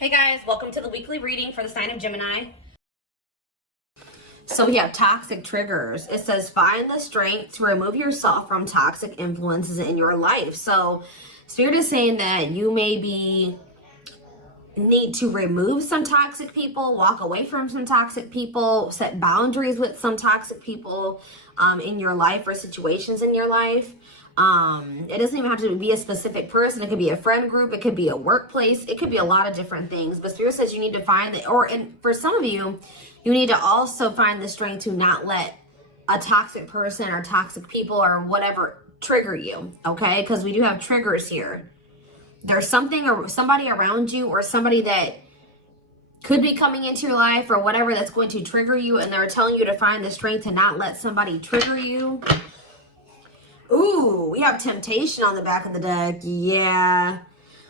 Hey guys, welcome to the weekly reading for the sign of Gemini. So we have toxic triggers. It says find the strength to remove yourself from toxic influences in your life. So Spirit is saying that you maybe need to remove some toxic people, walk away from some toxic people, set boundaries with some toxic people in your life or situations in your life. It doesn't even have to be a specific person. It could be a friend group. It could be a workplace. It could be a lot of different things. But Spirit says you need to find that, and for some of you, you need to also find the strength to not let a toxic person or toxic people or whatever trigger you. Okay, because we do have triggers here. There's something or somebody around you or somebody that could be coming into your life or whatever that's going to trigger you, and they're telling you to find the strength to not let somebody trigger you. Ooh, we have temptation on the back of the deck. Yeah.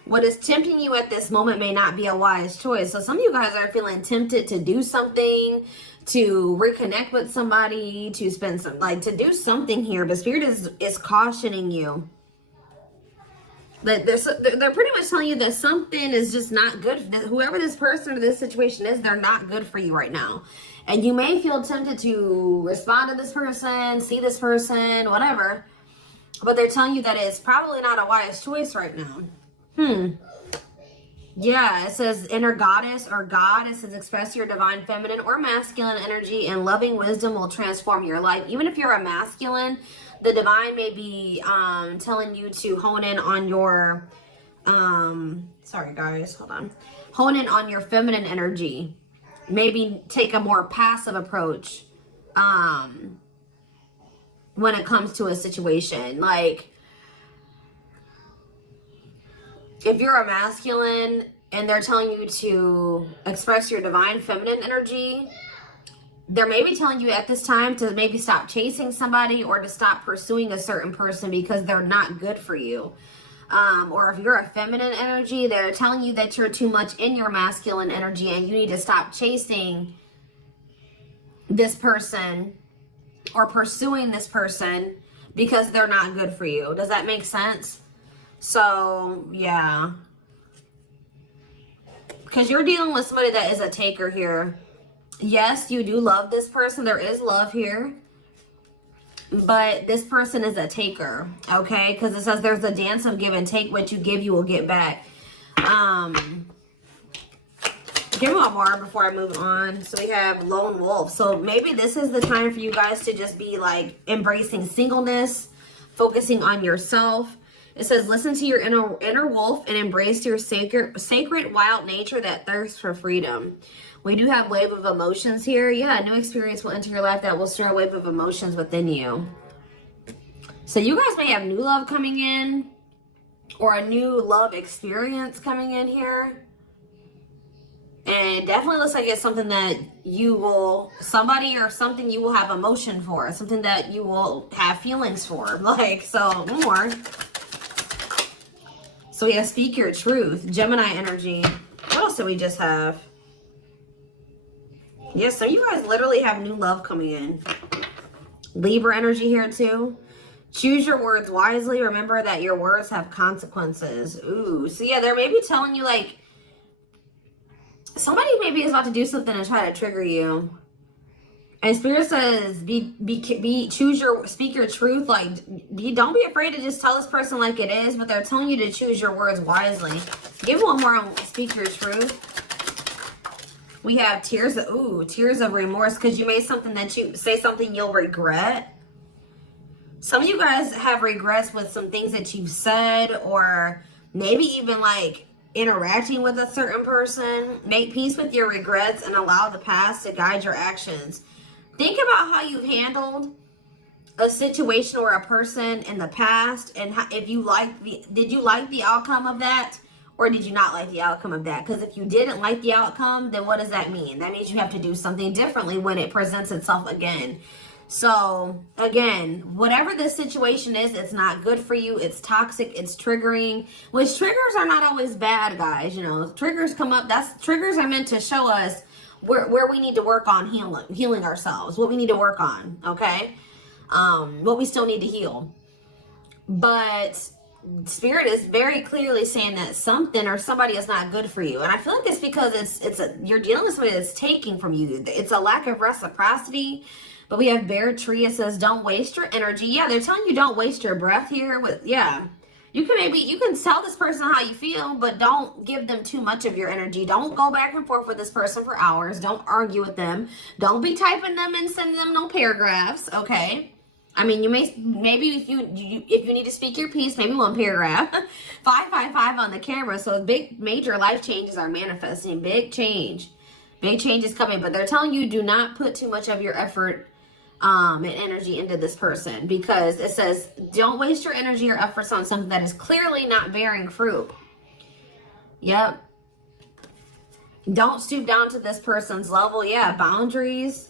What is tempting you at this moment may not be a wise choice. So some of you guys are feeling tempted to do something, to reconnect with somebody, to spend some, to do something here. But Spirit is cautioning you. That they're pretty much telling you that something is just not good. Whoever this person or this situation is, they're not good for you right now. And you may feel tempted to respond to this person, see this person, whatever. But they're telling you that it's probably not a wise choice right now. Yeah, it says inner goddess or God. It says express your divine feminine or masculine energy, and loving wisdom will transform your life. Even if you're a masculine, the divine may be telling you to hone in on your, sorry guys, hold on. Hone in on your feminine energy. Maybe take a more passive approach when it comes to a situation. Like, if you're a masculine and they're telling you to express your divine feminine energy, they're maybe telling you at this time to maybe stop chasing somebody or to stop pursuing a certain person because they're not good for you. Or if you're a feminine energy, they're telling you that you're too much in your masculine energy and you need to stop chasing this person or pursuing this person because they're not good for you. Does that make sense? So, yeah. Because you're dealing with somebody that is a taker here. Yes, you do love this person. There is love here. But this person is a taker, okay? Because it says there's a dance of give and take. What you give, you will get back. Give me one more before I move on. So we have lone wolf. So maybe this is the time for you guys to just be like embracing singleness, focusing on yourself. It says listen to your inner wolf and embrace your sacred wild nature that thirsts for freedom. We do have wave of emotions here. Yeah, a new experience will enter your life that will stir a wave of emotions within you. So you guys may have new love coming in or a new love experience coming in here. And it definitely looks like it's something that you will, somebody or something you will have emotion for. Something that you will have feelings for. Like, so, more. So we have speak your truth. Gemini energy. What else do we just have? Yes, so you guys literally have new love coming in. Libra energy here too. Choose your words wisely. Remember that your words have consequences. Ooh, so yeah, they're maybe telling you like, somebody maybe is about to do something and try to trigger you. And Spirit says, speak your truth. Like, don't be afraid to just tell this person like it is, but they're telling you to choose your words wisely. Give one more on speak your truth. We have tears of remorse because you made something that you say something you'll regret. Some of you guys have regrets with some things that you've said, or maybe even like interacting with a certain person. Make peace with your regrets and allow the past to guide your actions. Think about how you've handled a situation or a person in the past, and how, if you did you like the outcome of that, or did you not like the outcome of that? Because if you didn't like the outcome, then what does that mean? That means you have to do something differently when it presents itself again. So again, whatever this situation is, it's not good for you. It's toxic. It's triggering. Which triggers are not always bad, guys. You know, triggers come up. Triggers are meant to show us where we need to work on healing ourselves. What we need to work on. Okay, what we still need to heal. But Spirit is very clearly saying that something or somebody is not good for you. And I feel like it's because you're dealing with somebody that's taking from you. It's a lack of reciprocity. But we have Bear Tree. It says, don't waste your energy. Yeah, they're telling you don't waste your breath here. Yeah. You can tell this person how you feel, but don't give them too much of your energy. Don't go back and forth with this person for hours. Don't argue with them. Don't be typing them and sending them no paragraphs, okay? I mean, maybe if you need to speak your piece, maybe one paragraph. 555 on the camera. So major life changes are manifesting. Big change is coming. But they're telling you do not put too much of your effort and energy into this person, because it says don't waste your energy or efforts on something that is clearly not bearing fruit. Yep. Don't stoop down to this person's level. Yeah, boundaries.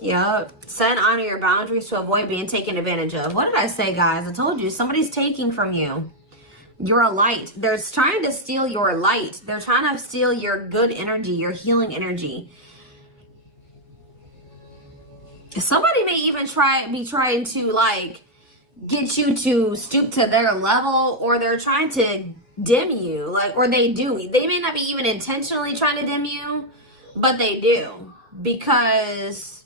Yep. Set and honor your boundaries to avoid being taken advantage of. What did I say, guys? I told you somebody's taking from you. You're a light. They're trying to steal your light. They're trying to steal your good energy, your healing energy. Somebody may even be trying to like get you to stoop to their level, or they're trying to dim you, or they do. They may not be even intentionally trying to dim you, but they do, because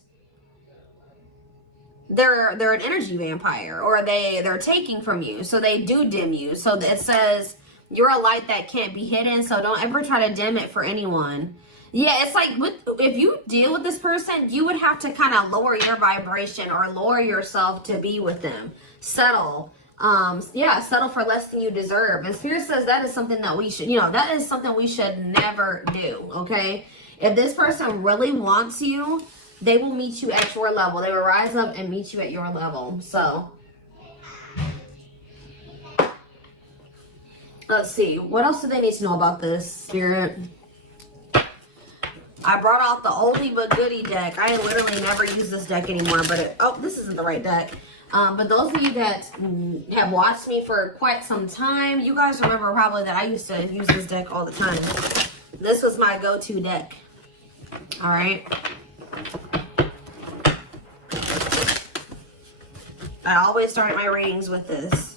they're an energy vampire, or they're taking from you, so they do dim you. So it says you're a light that can't be hidden, so don't ever try to dim it for anyone. Yeah, it's like if you deal with this person, you would have to kind of lower your vibration or lower yourself to be with them. Settle. Settle for less than you deserve. And Spirit says that is something that we should, that is something we should never do, okay? If this person really wants you, they will meet you at your level. They will rise up and meet you at your level. So, let's see. What else do they need to know about this, Spirit? I brought out the oldie but goodie deck. I literally never use this deck anymore, but this isn't the right deck. But those of you that have watched me for quite some time, you guys remember probably that I used to use this deck all the time. This was my go-to deck. All right. I always start my readings with this.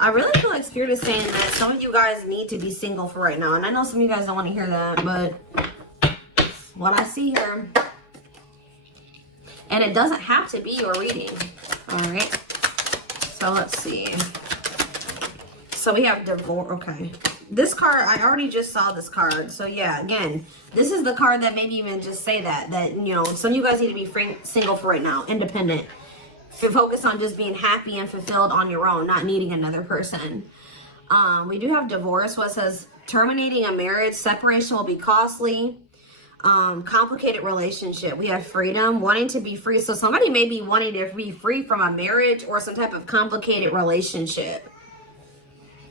I really feel like Spirit is saying that some of you guys need to be single for right now. And I know some of you guys don't want to hear that, but what I see here. And it doesn't have to be your reading. All right. So let's see. So we have divorce. Okay. This card, I already just saw this card. So yeah, again, this is the card that maybe even just say that some of you guys need to be single for right now, independent. Focus on just being happy and fulfilled on your own, not needing another person. We do have divorce. What says terminating a marriage, separation will be costly. Complicated relationship. We have freedom, wanting to be free. So somebody may be wanting to be free from a marriage or some type of complicated relationship.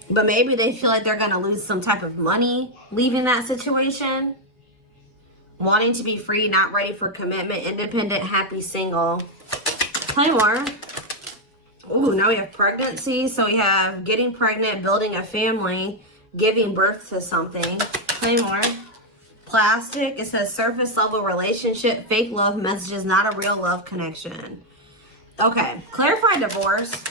But maybe they feel like they're going to lose some type of money leaving that situation. Wanting to be free, not ready for commitment, independent, happy, single. Play more. Ooh, now we have pregnancy. So we have getting pregnant, building a family, giving birth to something. Play more. Plastic. It says surface level relationship, fake love messages, not a real love connection. Okay. Clarify divorce.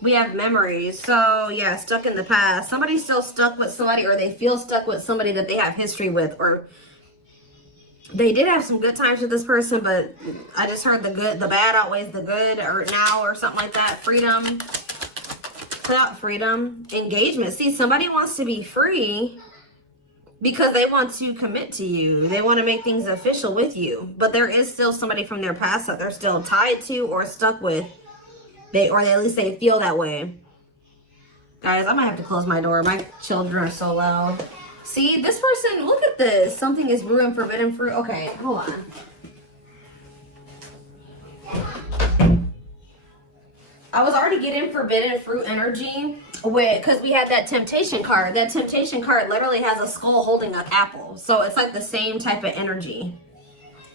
We have memories. So yeah, stuck in the past. Somebody's still stuck with somebody, or they feel stuck with somebody that they have history with, or they did have some good times with this person, but I just heard the bad outweighs the good, or now, or something like that. Freedom. Freedom. Engagement. See, somebody wants to be free because they want to commit to you. They want to make things official with you. But there is still somebody from their past that they're still tied to or stuck with. Or at least they feel that way. Guys, I might have to close my door. My children are so loud. See, this person, look at this. Something is brewing forbidden fruit. Okay, hold on. I was already getting forbidden fruit energy because we had that temptation card. That temptation card literally has a skull holding an apple. So it's like the same type of energy.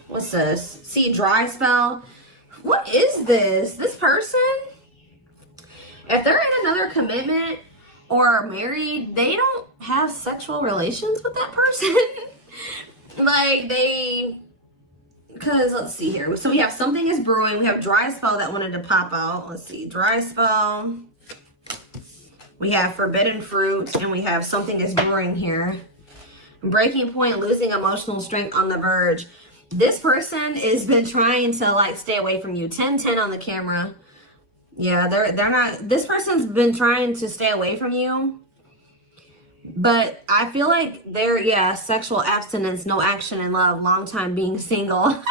What's this? See, dry spell. What is this? This person, if they're in another commitment or married, they don't have sexual relations with that person. Like, they because let's see here. So we have something is brewing. We have dry spell that wanted to pop out. Let's see, dry spell. We have forbidden fruit, and we have something is brewing here. Breaking point, losing emotional strength, on the verge. This person has been trying to like stay away from you. 10-10 on the camera. Yeah, they're not. This person's been trying to stay away from you. But I feel like they're, sexual abstinence, no action in love, long time being single.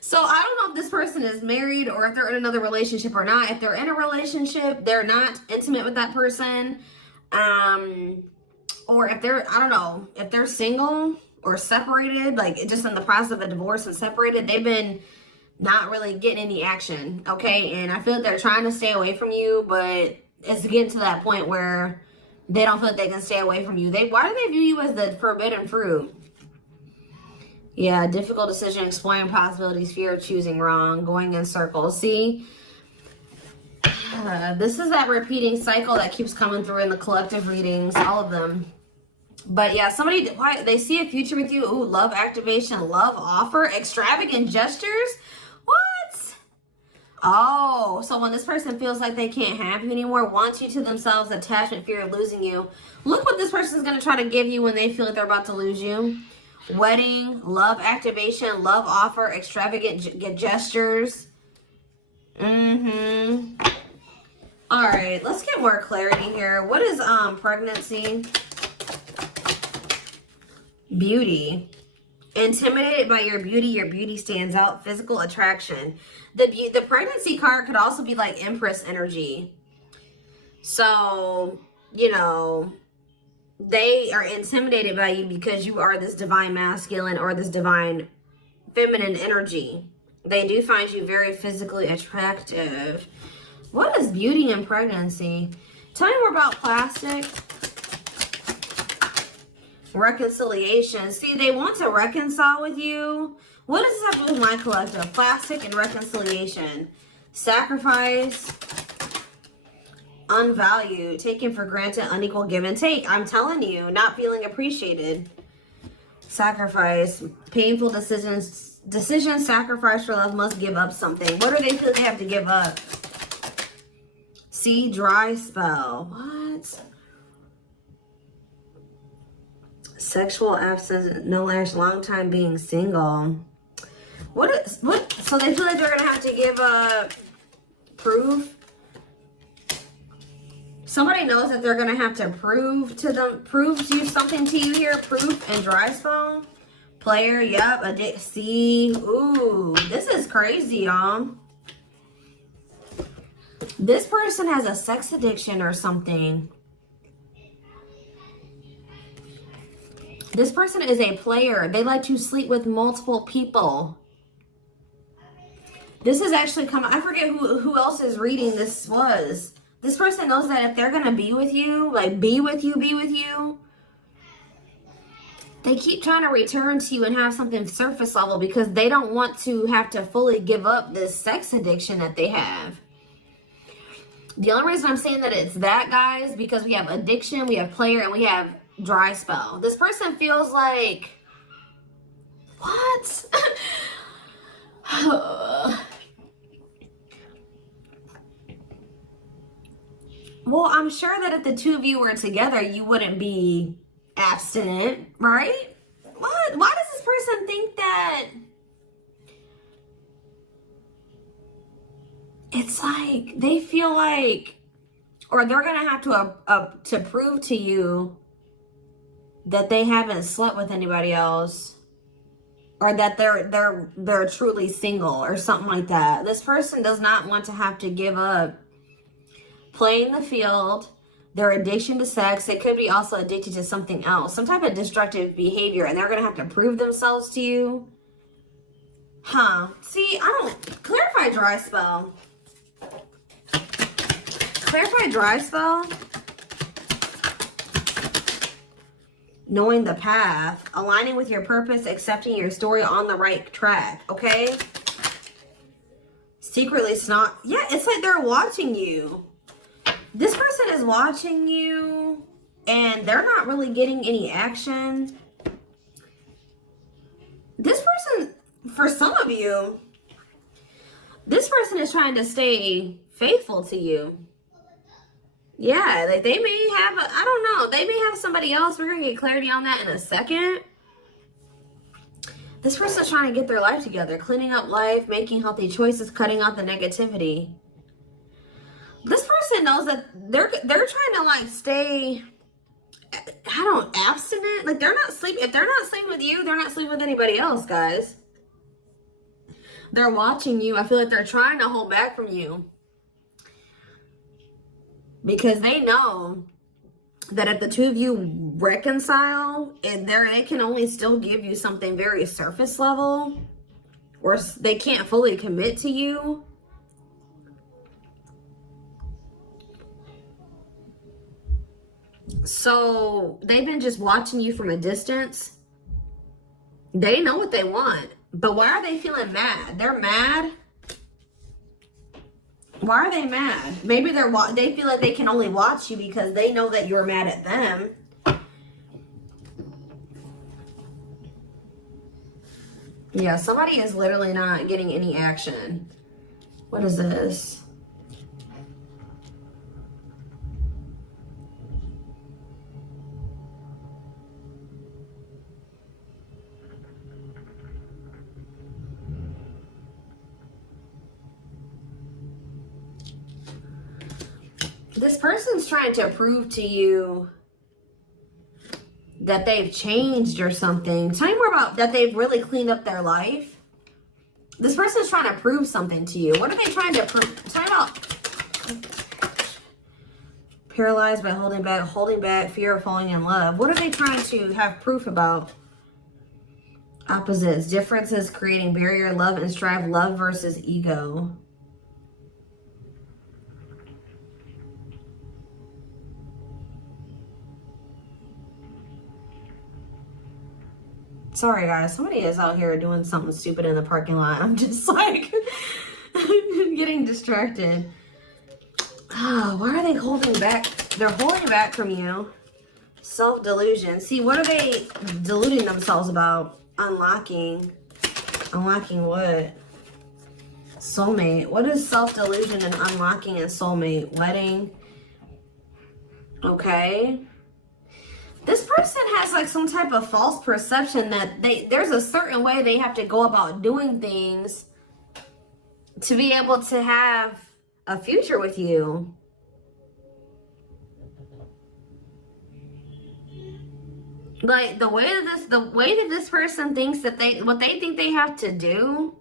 So I don't know if this person is married or if they're in another relationship or not. If they're in a relationship, they're not intimate with that person. Or if they're, I don't know, if they're single or separated, like just in the process of a divorce and separated, they've been not really getting any action, okay? And I feel like they're trying to stay away from you, but it's getting to that point where they don't feel like they can stay away from you. Why do they view you as the forbidden fruit? Yeah, difficult decision, exploring possibilities, fear of choosing wrong, going in circles. See, this is that repeating cycle that keeps coming through in the collective readings, all of them. But yeah, they see a future with you. Ooh, love activation, love offer, extravagant gestures. What? Oh, so when this person feels like they can't have you anymore, wants you to themselves, attachment, fear of losing you. Look what this person's going to try to give you when they feel like they're about to lose you. Wedding, love activation, love offer, extravagant gestures. All right, let's get more clarity here. What is pregnancy? Beauty. Intimidated by your beauty stands out. Physical attraction. The pregnancy card could also be like Empress energy. So, you know, they are intimidated by you because you are this divine masculine or this divine feminine energy. They do find you very physically attractive. What is beauty in pregnancy? Tell me more about plastic. Reconciliation. See, they want to reconcile with you. What does this have to do with my collective? Plastic and reconciliation. Sacrifice. Unvalued. Taken for granted. Unequal give and take. I'm telling you, not feeling appreciated. Sacrifice. Painful decisions. Sacrifice for love. Must give up something. What do they feel they have to give up? See, dry spell. What? Sexual absence, no action, long time being single. What? So they feel like they're gonna have to give proof. Somebody knows that they're gonna have to prove you something to you here. Proof and dry spell. Player, yep. See, ooh, this is crazy, y'all. This person has a sex addiction or something. This person is a player. They like to sleep with multiple people. This is actually coming. I forget who else is reading this was. This person knows that if they're going to be with you, like be with you, they keep trying to return to you and have something surface level because they don't want to have to fully give up this sex addiction that they have. The only reason I'm saying that it's that, guys, because we have addiction, we have player, and we have dry spell. This person feels like, what? Well, I'm sure that if the two of you were together, you wouldn't be abstinent, right? What? Why does this person think that? It's like they feel like, or they're gonna have to prove to you that they haven't slept with anybody else, or that they're truly single or something like that. This person does not want to have to give up playing the field, their addiction to sex. They could be also addicted to something else, some type of destructive behavior, and they're gonna have to prove themselves to you. See, I don't clarify dry spell. Clarify dry spell. Knowing the path, aligning with your purpose, accepting your story, on the right track, okay? Secretly snot. Yeah, it's like they're watching you. This person is watching you and they're not really getting any action. This person, for some of you, this person is trying to stay faithful to you. Yeah, like they may have, I don't know, they may have somebody else. We're going to get clarity on that in a second. This person's trying to get their life together, cleaning up life, making healthy choices, cutting out the negativity. This person knows that they're trying to like stay, abstinent. Like they're not sleeping. If they're not sleeping with you, they're not sleeping with anybody else, guys. They're watching you. I feel like they're trying to hold back from you. Because they know that if the two of you reconcile, and they can only still give you something very surface level, or they can't fully commit to you. So they've been just watching you from a distance. They know what they want, but why are they feeling mad? They're mad. Why are they mad? Maybe they feel like they can only watch you because they know that you're mad at them. Yeah, somebody is literally not getting any action. What is this? This person's trying to prove to you that they've changed or something. Tell me more about that. They've really cleaned up their life. This person's trying to prove something to you. What are they trying to prove? Tell me about paralyzed by holding back, fear of falling in love. What are they trying to have proof about? Opposites, differences, creating barrier, love and strive, love versus ego. Sorry, guys. Somebody is out here doing something stupid in the parking lot. I'm just like getting distracted. Oh, why are they holding back? They're holding back from you. Self-delusion. See, what are they deluding themselves about? Unlocking. Unlocking what? Soulmate. What is self-delusion and unlocking and soulmate? Wedding. Okay. This person has like some type of false perception that there's a certain way they have to go about doing things to be able to have a future with you. Like the way that this person thinks that what they think they have to do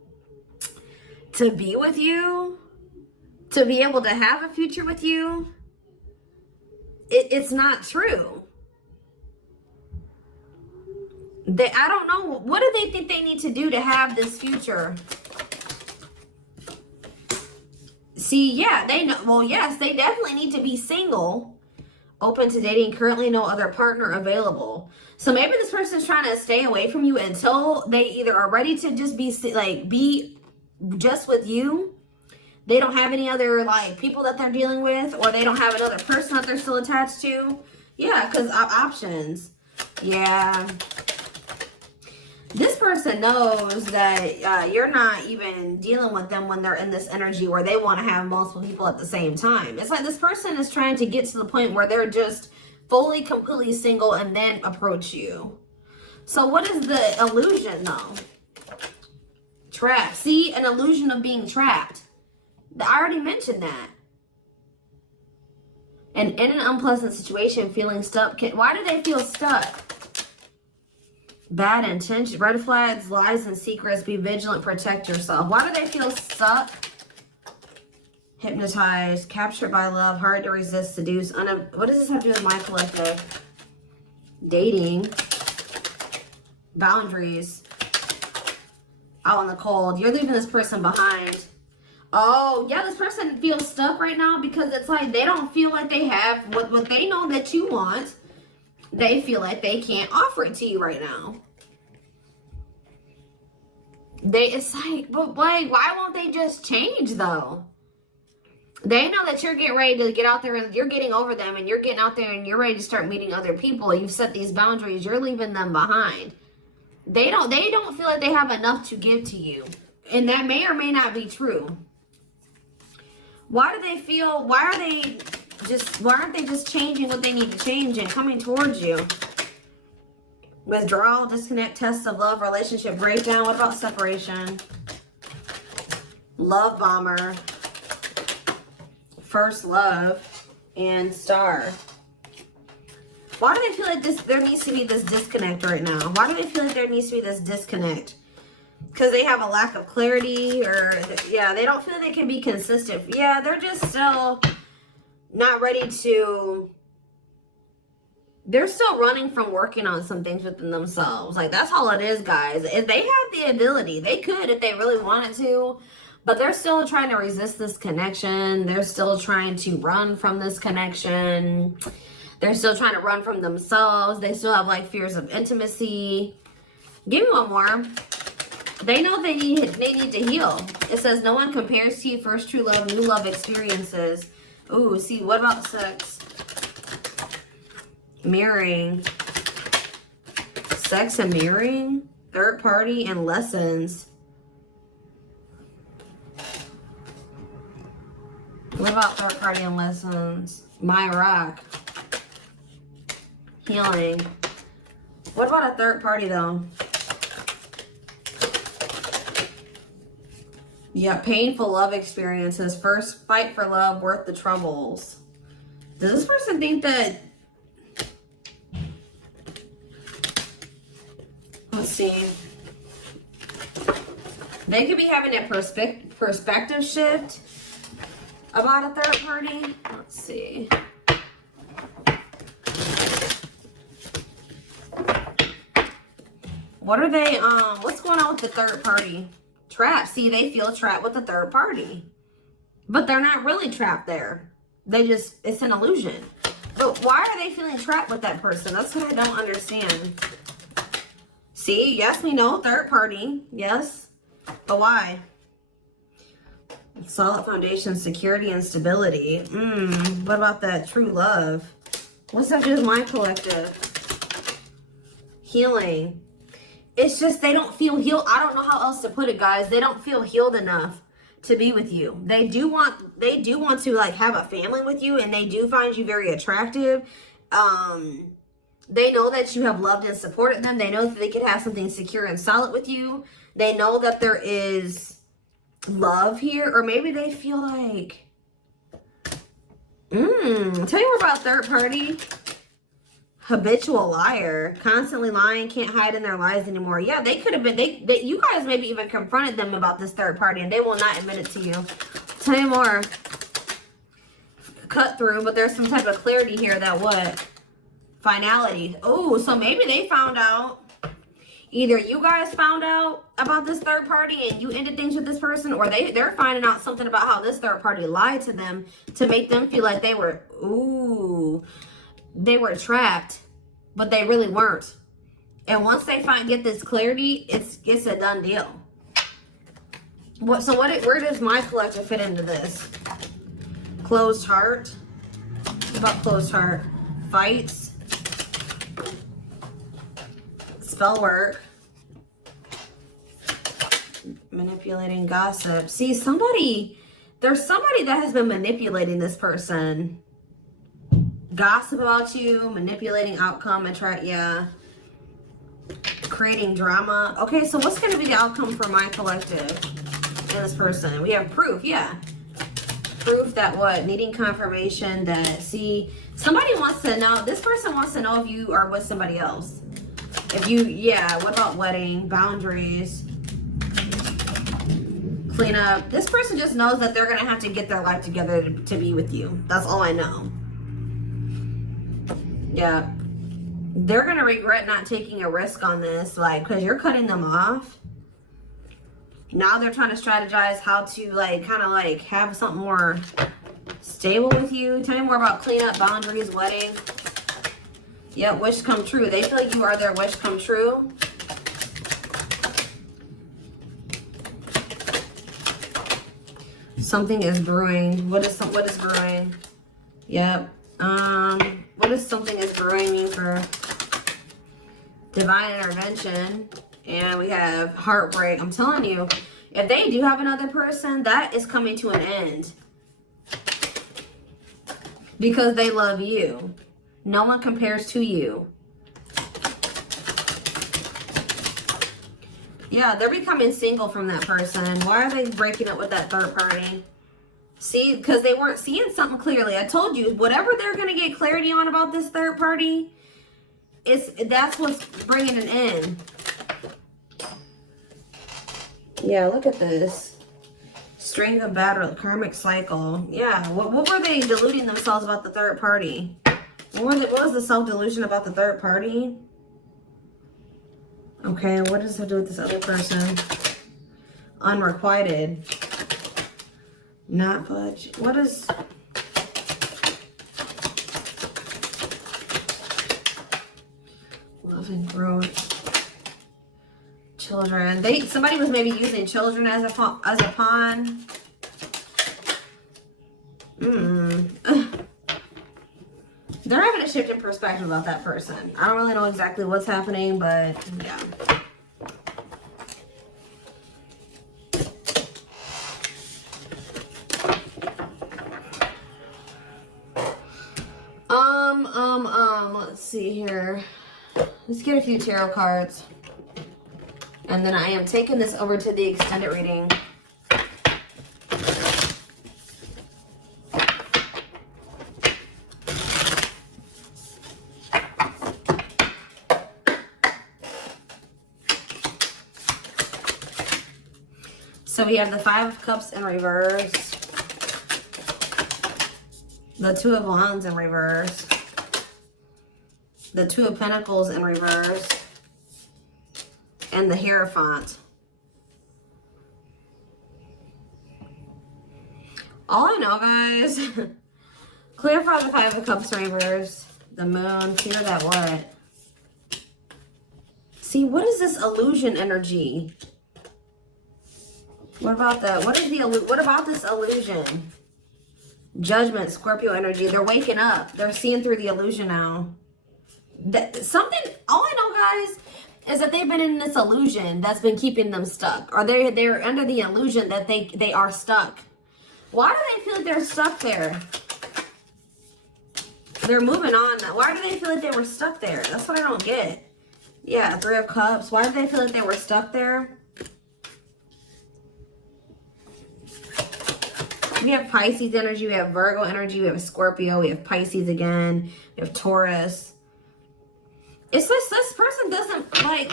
to be with you, to be able to have a future with you, it's not true. I don't know. What do they think they need to do to have this future? See, yeah, they know. Well, yes, they definitely need to be single, open to dating, currently no other partner available. So maybe this person's trying to stay away from you until they either are ready to just be just with you. They don't have any other like people that they're dealing with, or they don't have another person that they're still attached to. Yeah, because options. Yeah. This person knows that you're not even dealing with them when they're in this energy where they want to have multiple people at the same time. It's like this person is trying to get to the point where they're just fully, completely single and then approach you. So what is the illusion though? Trapped. See, an illusion of being trapped. I already mentioned that. And in an unpleasant situation, feeling stuck. Why do they feel stuck? Bad intention, red flags, lies and secrets, be vigilant, protect yourself. Why do they feel stuck? Hypnotized, captured by love, hard to resist, seduce. What does this have to do with my collective? Dating. Boundaries. Out in the cold. You're leaving this person behind. Oh, yeah, this person feels stuck right now because it's like they don't feel like they have what they know that you want. They feel like they can't offer it to you right now. It's like, but like, why won't they just change though? They know that you're getting ready to get out there and you're getting over them and you're getting out there and you're ready to start meeting other people. You've set these boundaries. You're leaving them behind. They don't feel like they have enough to give to you. And that may or may not be true. Why do they feel, why aren't they just changing what they need to change and coming towards you? Withdrawal, disconnect, test of love, relationship breakdown. What about separation? Love bomber, first love, and star. Why do they feel like there needs to be this disconnect right now? Why do they feel like there needs to be this disconnect? Because they have a lack of clarity, or yeah, they don't feel they can be consistent. Yeah, they're just still not ready to, they're still running from working on some things within themselves. Like, that's all it is, guys. If they have the ability, they could if they really wanted to, but they're still trying to resist this connection. They're still trying to run from this connection. They're still trying to run from themselves. They still have like fears of intimacy. Give me one more. They know they need to heal. It says no one compares to you, first true love, new love experiences. Ooh, see, what about sex? Mirroring. Sex and mirroring. Third party and lessons. What about third party and lessons? My rock. Healing. What about a third party though? Yeah, painful love experiences. First fight for love, worth the troubles. Does this person think that... Let's see. They could be having a perspective shift about a third party. Let's see. What are they, what's going on with the third party? Trapped. See, they feel trapped with the third party. But they're not really trapped there. They just, it's an illusion. But why are they feeling trapped with that person? That's what I don't understand. See, yes, we know, third party. Yes. But why? Solid foundation, security, and stability. What about that true love? What's up with my collective? Healing. It's just they don't feel healed. I don't know how else to put it, guys. They don't feel healed enough to be with you. They do want to like have a family with you, and they do find you very attractive. They know that you have loved and supported them. They know that they could have something secure and solid with you. They know that there is love here, or maybe they feel like tell you more about third party. Habitual liar, constantly lying, can't hide in their lies anymore. Yeah, they could have been, you guys maybe even confronted them about this third party and they will not admit it to you. Tell you more. Cut through, but there's some type of clarity here that what? Finality. Oh, so maybe they found out. Either you guys found out about this third party and you ended things with this person, or they're finding out something about how this third party lied to them to make them feel like they were, they were trapped, but they really weren't. And once they get this clarity, it's a done deal. Where does my collective fit into this? Closed heart. What about closed heart? Fights. Spell work. Manipulating, gossip. See, there's somebody that has been manipulating this person. Gossip about you, manipulating outcome, creating drama. Okay, so what's going to be the outcome for my collective and this person? We have proof, proof that what? Needing confirmation that, see, somebody wants to know, this person wants to know if you are with somebody else. If you, what about wedding, boundaries, clean up. This person just knows that they're going to have to get their life together to be with you. That's all I know. Yeah, they're going to regret not taking a risk on this, like, because you're cutting them off. Now they're trying to strategize how to, like, kind of, like, have something more stable with you. Tell me more about cleanup, boundaries, wedding. Yeah, wish come true. They feel you are their wish come true. Something is brewing. What is brewing? Yep. What does something is brewing mean for divine intervention And we have heartbreak. I'm telling you, if they do have another person, that is coming to an end. Because they love you. No one compares to you. Yeah, they're becoming single from that person. Why are they breaking up with that third party? See, because they weren't seeing something clearly. I told you, whatever they're going to get clarity on about this third party, that's what's bringing an end. Yeah, look at this. String of battle, karmic cycle. Yeah, what were they deluding themselves about the third party? What was the self-delusion about the third party? Okay, what does it have to do with this other person? Unrequited. Not budge. What is... Love and growth. Children. Somebody was maybe using children as a pawn. They're having a shift in perspective about that person. I don't really know exactly what's happening, but yeah. Let's see here. Let's get a few tarot cards. And then I am taking this over to the extended reading. So we have the Five of Cups in reverse, the Two of Wands in reverse, the Two of Pentacles in reverse, and the Hierophant. All I know, guys, clarify the Five of Cups in reverse, the Moon, clear that what? See, what is this illusion energy? What about that? What about this illusion? Judgment, Scorpio energy. They're waking up. They're seeing through the illusion now. All I know, guys, is that they've been in this illusion that's been keeping them stuck. Or they're under the illusion that they are stuck. Why do they feel like they're stuck there? They're moving on now. Why do they feel like they were stuck there? That's what I don't get. Yeah, Three of Cups. Why do they feel like they were stuck there? We have Pisces energy, we have Virgo energy, we have Scorpio, we have Pisces again, we have Taurus. It's just this person doesn't like...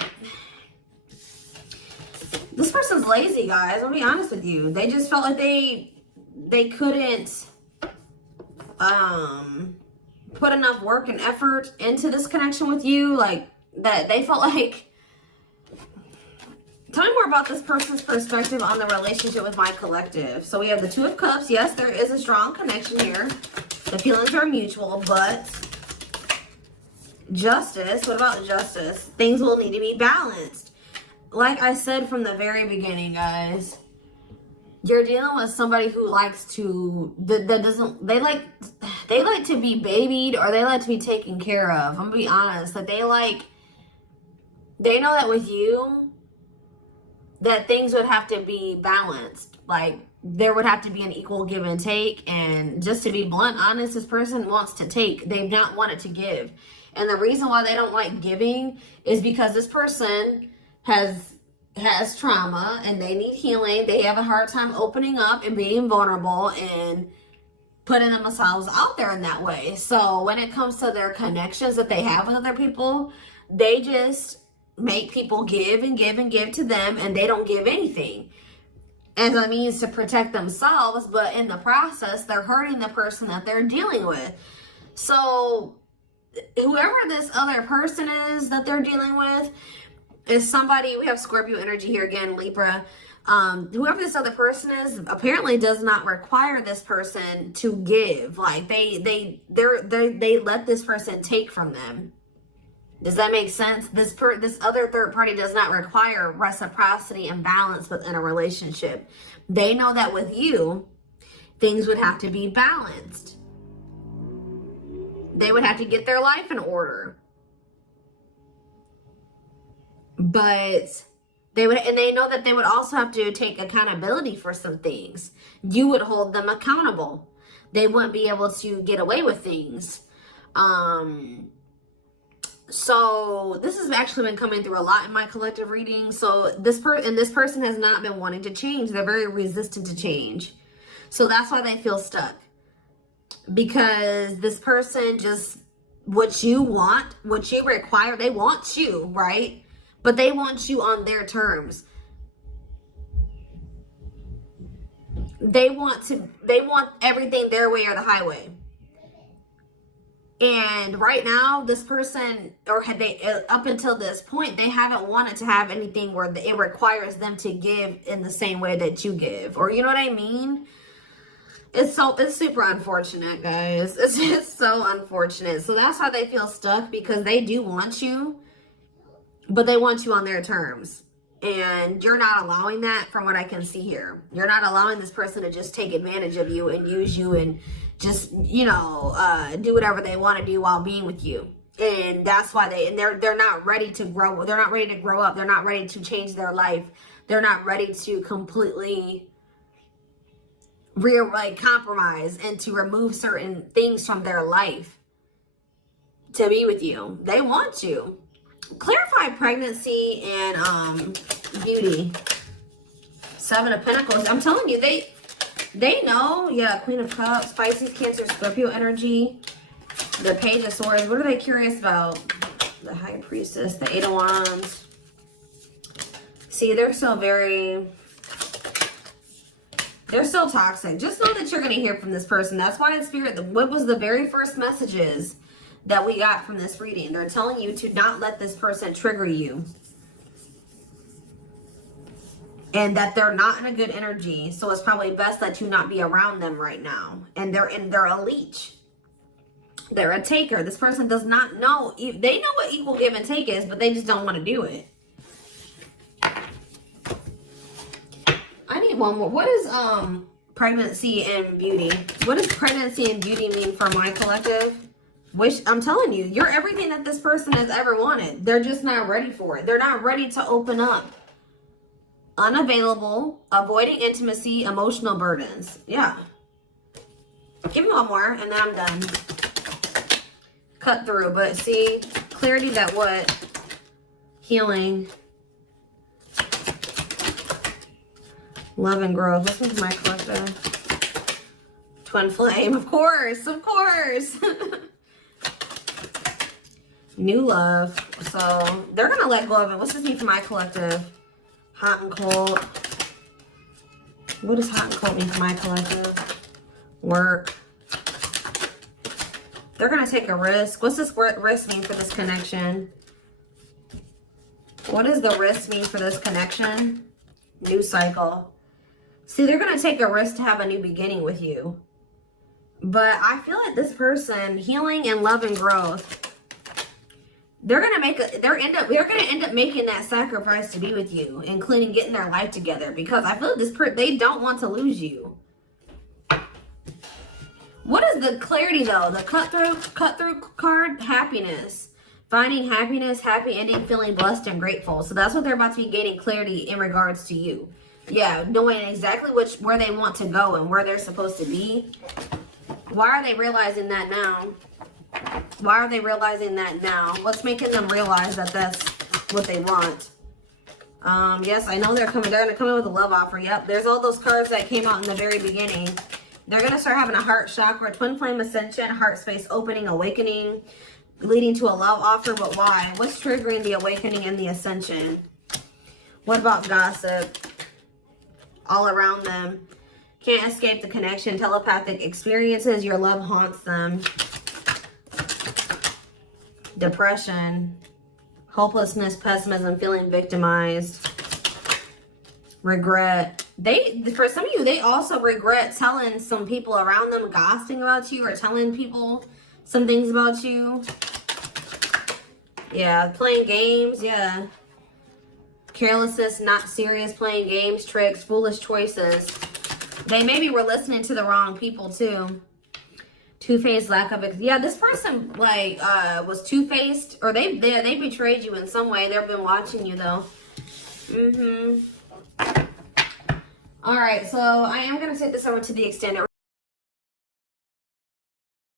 This person's lazy, guys. I'll be honest with you. They just felt like they couldn't put enough work and effort into this connection with you. Like, that they felt like... Tell me more about this person's perspective on the relationship with my collective. So we have the Two of Cups. Yes, there is a strong connection here. The feelings are mutual, but Justice. What about Justice? Things will need to be balanced. Like I said from the very beginning, guys, you're dealing with somebody who likes to, they like to be babied, or they like to be taken care of. I'm gonna be honest, that they know that with you, that things would have to be balanced. Like, there would have to be an equal give and take. And just to be blunt, honest, this person wants to take. They've not wanted to give. And the reason why they don't like giving is because this person has trauma and they need healing. They have a hard time opening up and being vulnerable and putting themselves out there in that way. So when it comes to their connections that they have with other people, they just make people give and give and give to them, and they don't give anything as a means to protect themselves, but in the process they're hurting the person that they're dealing with. So whoever this other person is that they're dealing with is somebody, we have Scorpio energy here again, Libra. Whoever this other person is apparently does not require this person to give. Like, they let this person take from them. Does that make sense? This other third party does not require reciprocity and balance within a relationship. They know that with you, things would have to be balanced. They would have to get their life in order. But they would, and they know that they would also have to take accountability for some things. You would hold them accountable. They wouldn't be able to get away with things. So this has actually been coming through a lot in my collective reading. So this person has not been wanting to change. They're very resistant to change. So that's why they feel stuck. Because this person just, what you want, what you require, they want you, right? But they want you on their terms. They want everything their way or the highway. And right now, this person, or had they, up until this point, they haven't wanted to have anything where it requires them to give in the same way that you give. Or you know what I mean? It's super unfortunate, guys. It's just so unfortunate. So that's why they feel stuck, because they do want you, but they want you on their terms. And you're not allowing that, from what I can see here. You're not allowing this person to just take advantage of you and use you and just, you know, do whatever they want to do while being with you. And that's why they're not ready to grow. They're not ready to grow up. They're not ready to change their life. They're not ready to completely compromise and to remove certain things from their life to be with you. They want you. Clarify pregnancy and beauty. 7 of Pentacles. I'm telling you, they know. Yeah, Queen of Cups, Pisces, Cancer, Scorpio energy. The Page of Swords. What are they curious about? The High Priestess, the 8 of Wands. See, they're still toxic. Just know that you're going to hear from this person. That's why in Spirit, what was the very first messages that we got from this reading? They're telling you to not let this person trigger you. And that they're not in a good energy. So it's probably best that you not be around them right now. And they're a leech. They're a taker. This person does not know. They know what equal give and take is, but they just don't want to do it. I need one more. What is pregnancy and beauty? What does pregnancy and beauty mean for my collective? I'm telling you, you're everything that this person has ever wanted. They're just not ready for it. They're not ready to open up. Unavailable, avoiding intimacy, emotional burdens. Yeah. Give me one more and then I'm done. Cut through, but see, clarity that what? Healing. Love and growth. This one's my collective. Twin flame, of course, of course. New love. So they're gonna let go of it. What's this mean for my collective? Hot and cold. What does hot and cold mean for my collective? Work. They're gonna take a risk. What's this risk mean for this connection? What does the risk mean for this connection? New cycle. See, they're going to take a risk to have a new beginning with you. But I feel like this person, healing and love and growth, they're going to end up making that sacrifice to be with you, including getting their life together, because I feel like they don't want to lose you. What is the clarity though? The cut through card, happiness. Finding happiness, happy ending, feeling blessed and grateful. So that's what they're about to be gaining clarity in regards to you. Yeah, knowing exactly where they want to go and where they're supposed to be. Why are they realizing that now? Why are they realizing that now? What's making them realize that that's what they want? Yes, I know they're coming. They're going to come in with a love offer. Yep, there's all those cards that came out in the very beginning. They're going to start having a heart chakra, twin flame ascension, heart space opening, awakening, leading to a love offer. But why? What's triggering the awakening and the ascension? What about gossip? All around them. Can't escape the connection. Telepathic experiences. Your love haunts them. Depression. Hopelessness, pessimism, feeling victimized. Regret. For some of you, they also regret telling some people around them, gossiping about you, or telling people some things about you. Yeah, playing games. Yeah. Carelessness, not serious, playing games, tricks, foolish choices. They maybe were listening to the wrong people too. Two-faced, lack of yeah. This person like was two-faced, or they betrayed you in some way. They've been watching you though. All right, so I am gonna take this over to the extended.